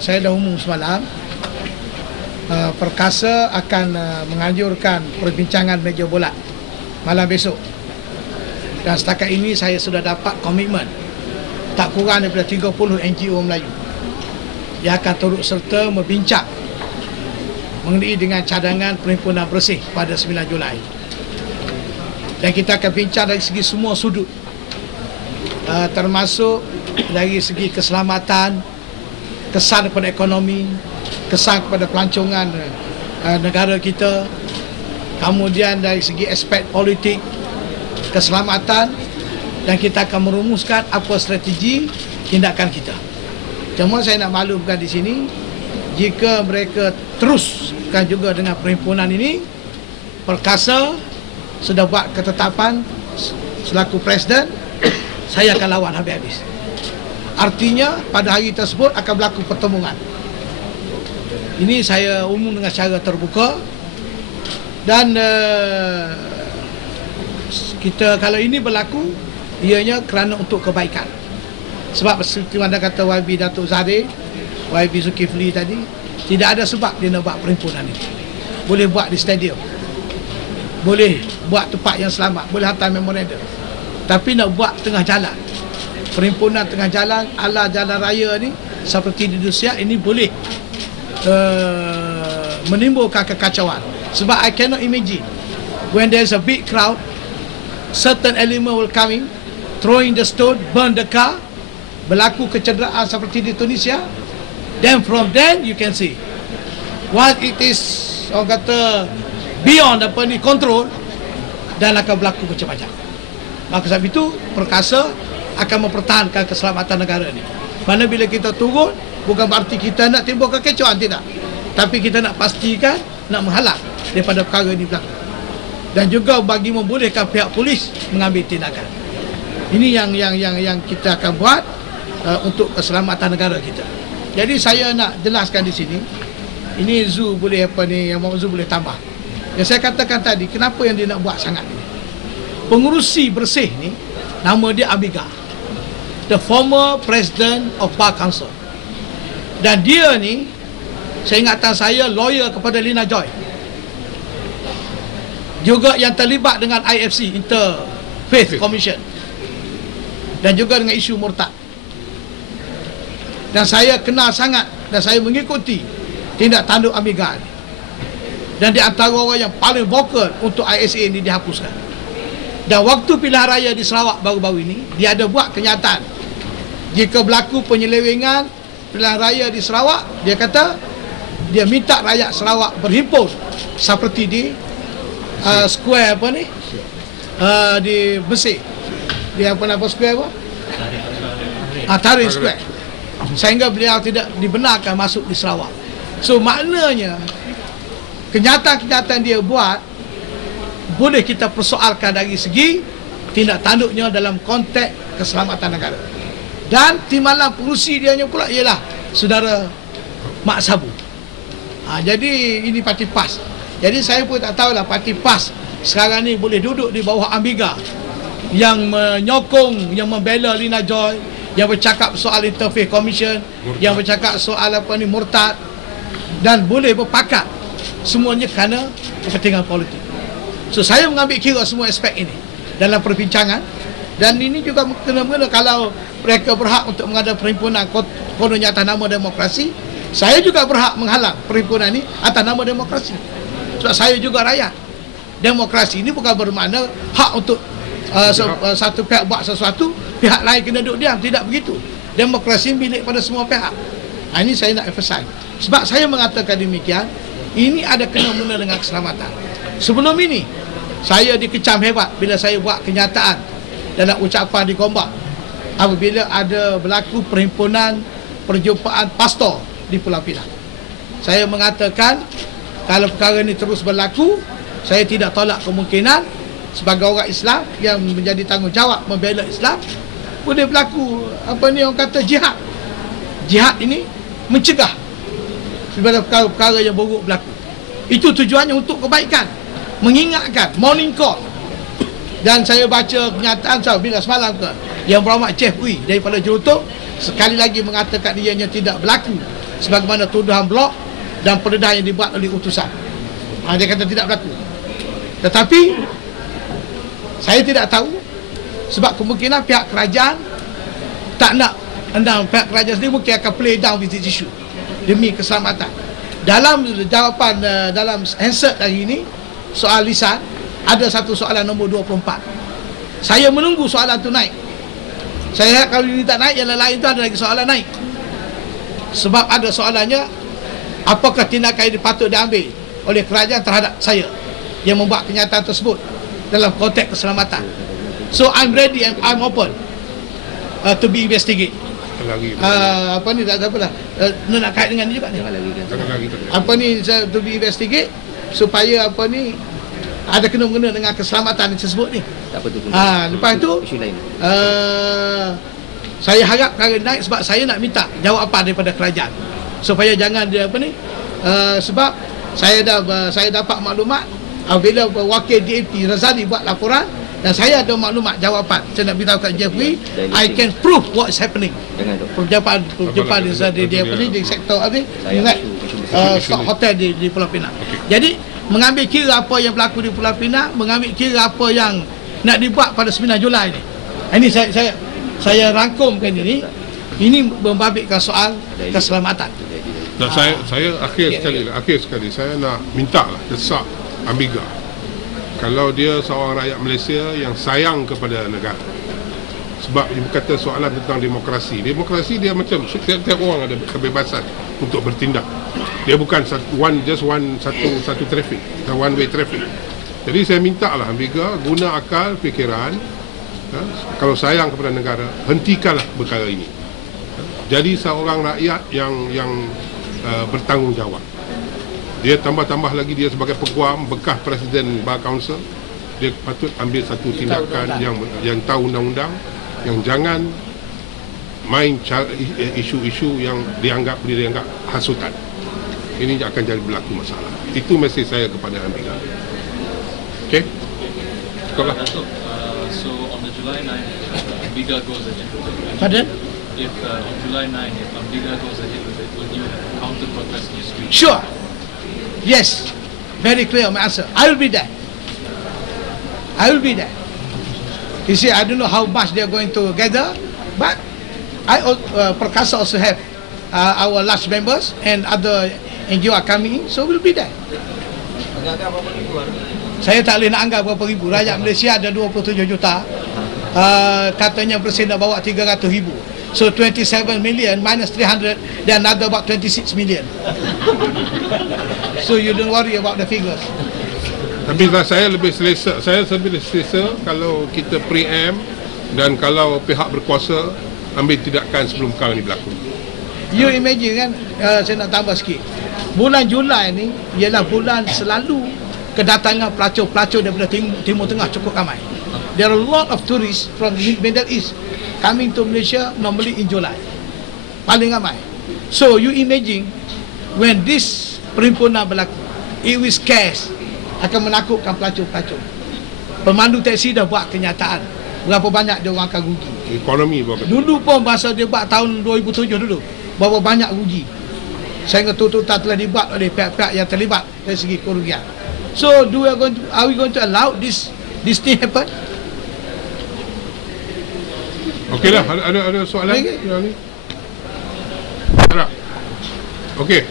saya dah umum semalam, Perkasa akan menganjurkan perbincangan meja bulat malam besok. Dan setakat ini saya sudah dapat komitmen tak kurang daripada 30 NGO Melayu yang akan turut serta membincang mengenai dengan cadangan perhimpunan bersih pada 9 Julai. Dan kita akan bincang dari segi semua sudut, termasuk dari segi keselamatan, kesan kepada ekonomi, kesan kepada pelancongan negara kita, kemudian dari segi aspek politik, keselamatan, dan kita akan merumuskan apa strategi tindakan kita. Cuma saya nak maklumkan di sini, jika mereka teruskan juga dengan perhimpunan ini, Perkasa sudah buat ketetapan selaku presiden, saya akan lawan habis-habis. Artinya pada hari tersebut akan berlaku pertemuan. Ini saya umum dengan cara terbuka. Dan kita, kalau ini berlaku, ianya kerana untuk kebaikan. Sebab seperti mana kata YB Datuk Zahir, YB Zulkifli tadi, tidak ada sebab dia nak buat perhimpunan ini. Boleh buat di stadium, boleh buat tempat yang selamat, boleh hantar memorandum. Tapi nak buat tengah jalan, perhimpunan tengah jalan ala jalan raya ni, seperti di Indonesia ini, boleh menimbulkan kekacauan. Sebab I cannot imagine when there's a big crowd, certain element will coming, throwing the stone, burn the car, berlaku kecederaan seperti di Tunisia. Then from then you can see what it is, orang kata beyond apa ni control, dan akan berlaku macam-macam. Maka sebab itu Perkasa akan mempertahankan keselamatan negara ni. Mana bila kita turun, bukan berarti kita nak timbul kekecauan, tidak. Tapi kita nak pastikan, nak menghalang daripada perkara ini berlaku. Dan juga bagi membolehkan pihak polis mengambil tindakan. Ini yang kita akan buat untuk keselamatan negara kita. Jadi saya nak jelaskan di sini, ini Zu boleh apa ni, yang Zu boleh tambah. Yang saya katakan tadi, kenapa yang dia nak buat sangat ni? Pengurusi bersih ni, nama dia Amiga, the former president of Bar Council. Dan dia ni, seingatan saya, lawyer kepada Lina Joy, juga yang terlibat dengan IFC, Interfaith Commission, dan juga dengan isu murtad. Dan saya kenal sangat, dan saya mengikuti tindak tanduk Amiga ni. Dan di antara orang yang paling vokal untuk ISA ini dihapuskan. Dan waktu pilihan raya di Sarawak baru-baru ini, dia ada buat kenyataan, jika berlaku penyelewengan pilihan raya di Sarawak, dia kata dia minta rakyat Sarawak berhimpun seperti di square apa ni, di Besir, dia apa nama square apa, Tarin Square, sehingga beliau tidak dibenarkan masuk di Sarawak. So maknanya kenyataan-kenyataan dia buat boleh kita persoalkan dari segi tindak tanduknya dalam konteks keselamatan negara. Dan timbalan pengurusi dia pula ialah saudara Mak Sabu. Jadi ini parti PAS. Jadi saya pun tak tahulah parti PAS sekarang ni boleh duduk di bawah Amiga yang menyokong, yang membela Lina Joy, yang bercakap soal Interfaith Commission, yang bercakap soal apa ni murtad, dan boleh berpakat semuanya kerana kepentingan politik. So saya mengambil kira semua aspek ini dalam perbincangan. Dan ini juga kena-mengena kalau mereka berhak untuk mengadakan perhimpunan kononnya atas nama demokrasi, saya juga berhak menghalang perhimpunan ini atas nama demokrasi. Sebab saya juga rakyat. Demokrasi ini bukan bermakna hak untuk satu pihak buat sesuatu, pihak lain kena duduk diam. Tidak begitu. Demokrasi milik pada semua pihak. Ini saya nak emphasize. Sebab saya mengatakan demikian, ini ada kena-mengena dengan keselamatan. Sebelum ini, saya dikecam hebat bila saya buat kenyataan dalam ucapan di Gombak apabila ada berlaku perhimpunan perjumpaan pastor di Pulau Pinang. Saya mengatakan kalau perkara ini terus berlaku, saya tidak tolak kemungkinan sebagai orang Islam yang menjadi tanggungjawab membela Islam, boleh berlaku apa ni orang kata jihad. Jihad ini mencegah daripada perkara-perkara yang buruk berlaku. Itu tujuannya untuk kebaikan, mengingatkan, morning call. Dan saya baca kenyataan saya bila semalam ke yang beramat Jeff Ui daripada Jeruto, sekali lagi mengatakan ianya tidak berlaku sebagaimana tuduhan blok dan pendedahan yang dibuat oleh utusan. Dia kata tidak berlaku. Tetapi saya tidak tahu, sebab kemungkinan pihak kerajaan tak nak, pihak kerajaan sendiri mungkin akan play down with this issue demi keselamatan. Dalam jawapan dalam answer hari ini soal lisan, ada satu soalan nombor 24. Saya menunggu soalan tu naik. Saya harap kalau ini tak naik, yang lain tu ada lagi soalan naik. Sebab ada soalannya, apakah tindakan yang patut diambil oleh kerajaan terhadap saya yang membuat kenyataan tersebut dalam konteks keselamatan. So I'm ready and I'm open to be investigate. Apa ni, tak apa lah, nak kait dengan ni juga ni. Apa ni, to be investigate supaya apa ni ada kena-mengena dengan keselamatan tersebut ni. Tak apa tu. Lepas tu saya harap perkara naik sebab saya nak minta jawapan daripada kerajaan supaya jangan dia apa ni, sebab saya dapat maklumat bila wakil DAP Razali buat laporan dan saya ada maklumat jawapan. Saya nak beritahu kat Jeffrey, I can prove what is happening. Perjumpaan di sektor apa ingat stock hotel di Pulau Pinang. Jadi mengambil kira apa yang berlaku di Pulau Pinang, mengambil kira apa yang nak dibuat pada 9 Julai ni. Ini saya rangkumkan ini membabitkan soal keselamatan. Dan saya akhir sekali saya nak minta lah, desak Amiga, kalau dia seorang rakyat Malaysia yang sayang kepada negara. Sebab dia berkata soalan tentang demokrasi dia macam setiap orang ada kebebasan untuk bertindak. Dia bukan satu traffic, one way traffic. Jadi saya minta lah Amiga guna akal fikiran, kalau sayang kepada negara, hentikanlah perkara ini. Jadi seorang rakyat yang bertanggungjawab. Dia tambah lagi, dia sebagai peguam bekas Presiden Bar Council, dia patut ambil satu tindakan yang tahu undang-undang, yang jangan main isu-isu yang dianggap hasutan. Ini akan jadi berlaku masalah. Itu mesej saya kepada Amiga. Okey? Cukuplah. So on the July 9, Amiga goes ahead with it. Pardon? If on July 9, if Amiga goes ahead with it, will you counter protest in your street? Sure. Yes. Very clear my answer. I will be there. You see, I don't know how much they are going to gather, but Perkasa also have our large members and other NGO are coming in, so we'll be there. Saya tak boleh nak anggap berapa ribu. Rakyat Malaysia ada 27 juta. Katanya Presiden nak bawa 300,000. So 27 million minus 300, then another about 26 million. So you don't worry about the figures. Tapi saya lebih selesa kalau kita preempt dan kalau pihak berkuasa ambil tindakan sebelum perkara ini berlaku. You imagine kan, saya nak tambah sikit. Bulan Julai ni ialah bulan selalu kedatangan pelacur-pelacur daripada Timur Tengah cukup ramai. There are a lot of tourists from the Middle East coming to Malaysia normally in July. Paling ramai. So you imagine when this perhimpunan berlaku, it will scarce, akan menakutkan pelacur-pelacur. Pemandu teksi dah buat kenyataan berapa banyak dia orang akan rugi. Ekonomi berapa? Dulu pun masa dia buat tahun 2007 dulu, berapa banyak rugi. Sehingga tuntutan telah dibuat oleh pihak-pihak yang terlibat dari segi kerugian. So are we going to allow this thing happen? Okeylah, ada soalan? Okay. Ada. Okey.